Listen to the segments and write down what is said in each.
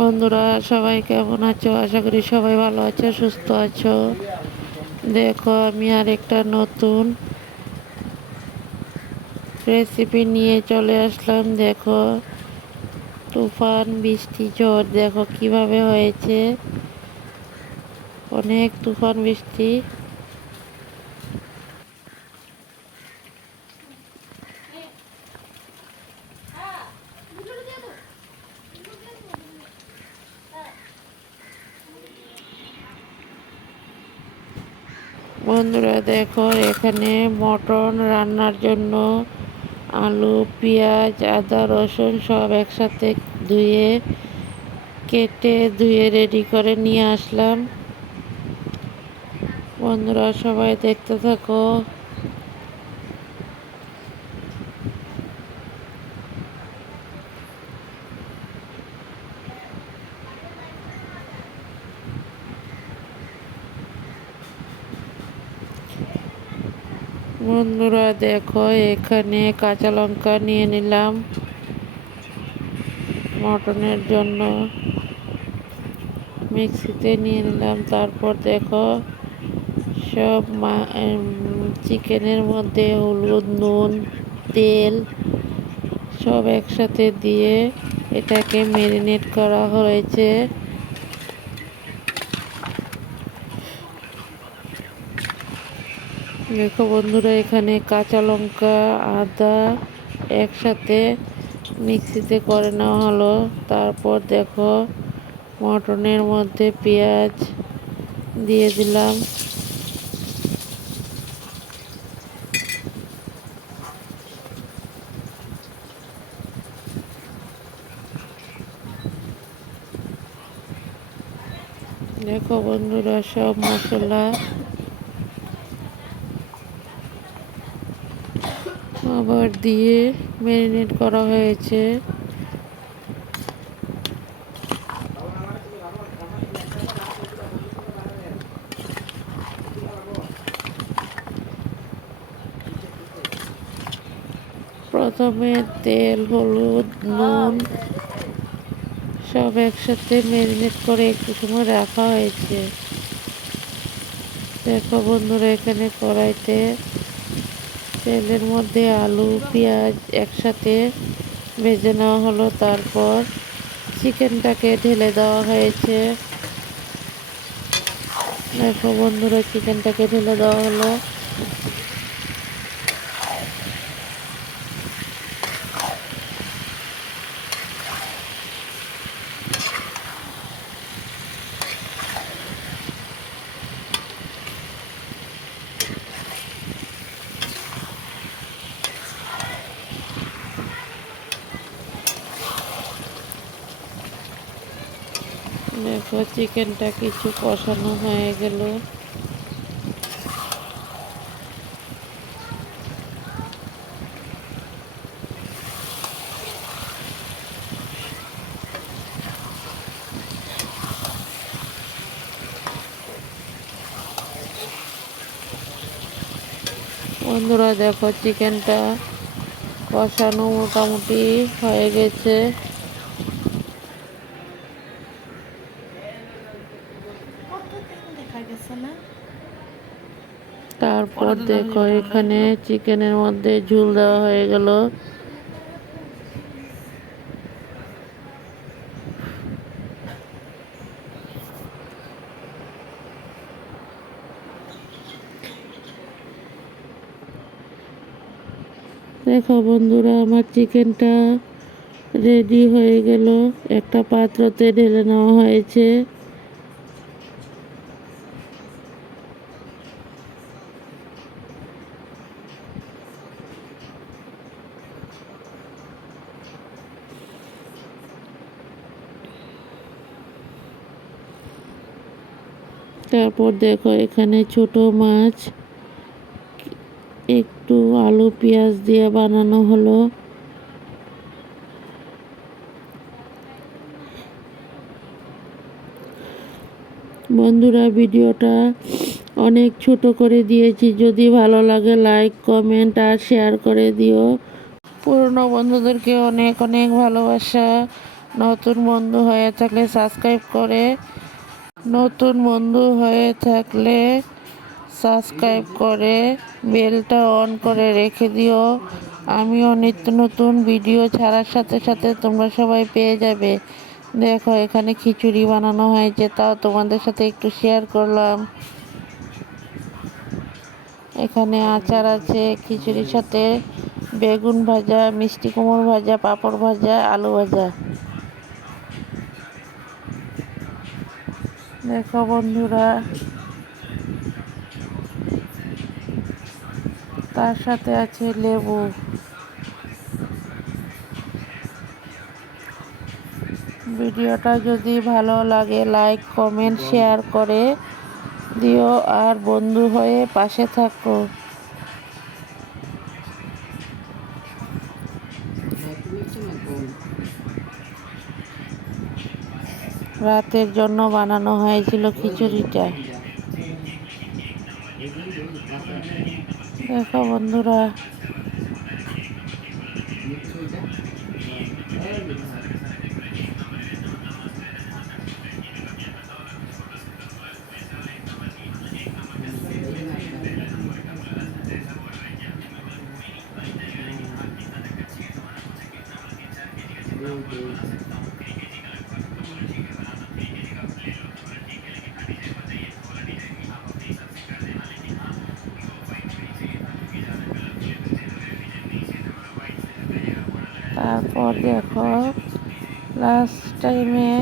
বন্ধুরা, সবাই কেমন আছো? আশা করি সবাই ভালো আছো, সুস্থ আছো। দেখো, আমি আর একটা নতুন রেসিপি নিয়ে চলে আসলাম। দেখো, তুফান বৃষ্টি ঝড়, দেখো কীভাবে হয়েছে। অনেক তুফান বৃষ্টি। বন্ধুরা দেখো, এখানে মটন রান্নার জন্য আলু, পেঁয়াজ, আদা, রসুন সব একসাথে ধুয়ে, কেটে ধুয়ে রেডি করে নিয়ে আসলাম। বন্ধুরা সবাই দেখতে থাকো। বন্ধুরা, দেখো, এখানে কাঁচা লঙ্কা নিয়ে নিলাম মটনের জন্য। মিক্সিতে নিয়ে নিলাম। তারপর দেখো, সব চিকেনের মধ্যে হলুদ, নুন, তেল সব একসাথে দিয়ে এটাকে ম্যারিনেট করা হয়েছে। দেখো বন্ধুরা, এখানে কাঁচা লঙ্কা, আদা একসাথে মিক্সিতে করে নেওয়া হলো। তারপর দেখো মটনের মধ্যে পেঁয়াজ দিয়ে দিলাম। দেখো বন্ধুরা, সব মশলা আবার দিয়ে ম্যারিনেট করা হয়েছে। প্রথমে তেল, হলুদ, নুন সব একসাথে ম্যারিনেট করে একটু সময় রাখা হয়েছে। দেখো বন্ধুরা, এখানে কড়াইতে তেলের মধ্যে আলু, পেঁয়াজ একসাথে ভেজে নেওয়া হলো। তারপর চিকেনটাকে ঢেলে দেওয়া হয়েছে। দেখো বন্ধুরা, চিকেনটাকে ঢেলে দেওয়া হলো। দেখো চিকেনটা কিছু কষানো হয়ে গেল। বন্ধুরা দেখো চিকেনটা কষানো মোটামুটি হয়ে গেছে। তারপর দেখো এখানে চিকেনের মধ্যে ঝুল দেওয়া হয়ে গেল। দেখো বন্ধুরা আমার চিকেনটা রেডি হয়ে গেল। একটা পাত্রতে ঢেলে নেওয়া হয়েছে। তারপর দেখো এখানে ছোট মাছ, একটু আলু পেঁয়াজ দিয়ে বানানো হলো। বন্ধুরা, ভিডিওটা অনেক ছোট করে দিয়েছি। যদি ভালো লাগে লাইক কমেন্ট আর শেয়ার করে দিও। পুরনো বন্ধুদেরকে অনেক অনেক ভালোবাসা। নতুন বন্ধু হয়ে থাকলে সাবস্ক্রাইব করে। নতুন বন্ধু হয়ে থাকলে সাবস্ক্রাইব করে বেলটা অন করে রেখে দিও। আমিও নিত্য নতুন ভিডিও ছাড়ার সাথে সাথে তোমরা সবাই পেয়ে যাবে। দেখো, এখানে খিচুড়ি বানানো হয়েছে, তাও তোমাদের সাথে একটু শেয়ার করলাম। এখানে আচার আছে, খিচুড়ির সাথে বেগুন ভাজা, মিষ্টি কুমড় ভাজা, পাঁপড় ভাজা, আলু ভাজা। দেখো বন্ধুরা, তার সাথে আছে লেবু। ভিডিওটা যদি ভালো লাগে লাইক কমেন্ট শেয়ার করে দিও আর বন্ধু হয়ে পাশে থাকো। রাতের জন্য বানানো হয়েছিল খিচুড়িটা। দেখো বন্ধুরা তারপর দেখো লাস্ট টাইমে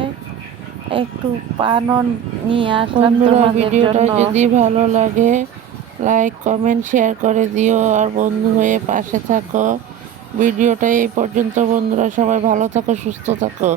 একটু পানন নিয়ে আসলাম ভিডিওটা যদি ভালো লাগে লাইক কমেন্ট শেয়ার করে দিও আর বন্ধু হয়ে পাশে থাকো। ভিডিওটা এই পর্যন্ত বন্ধুরা সবাই ভালো থাকো সুস্থ থাকো।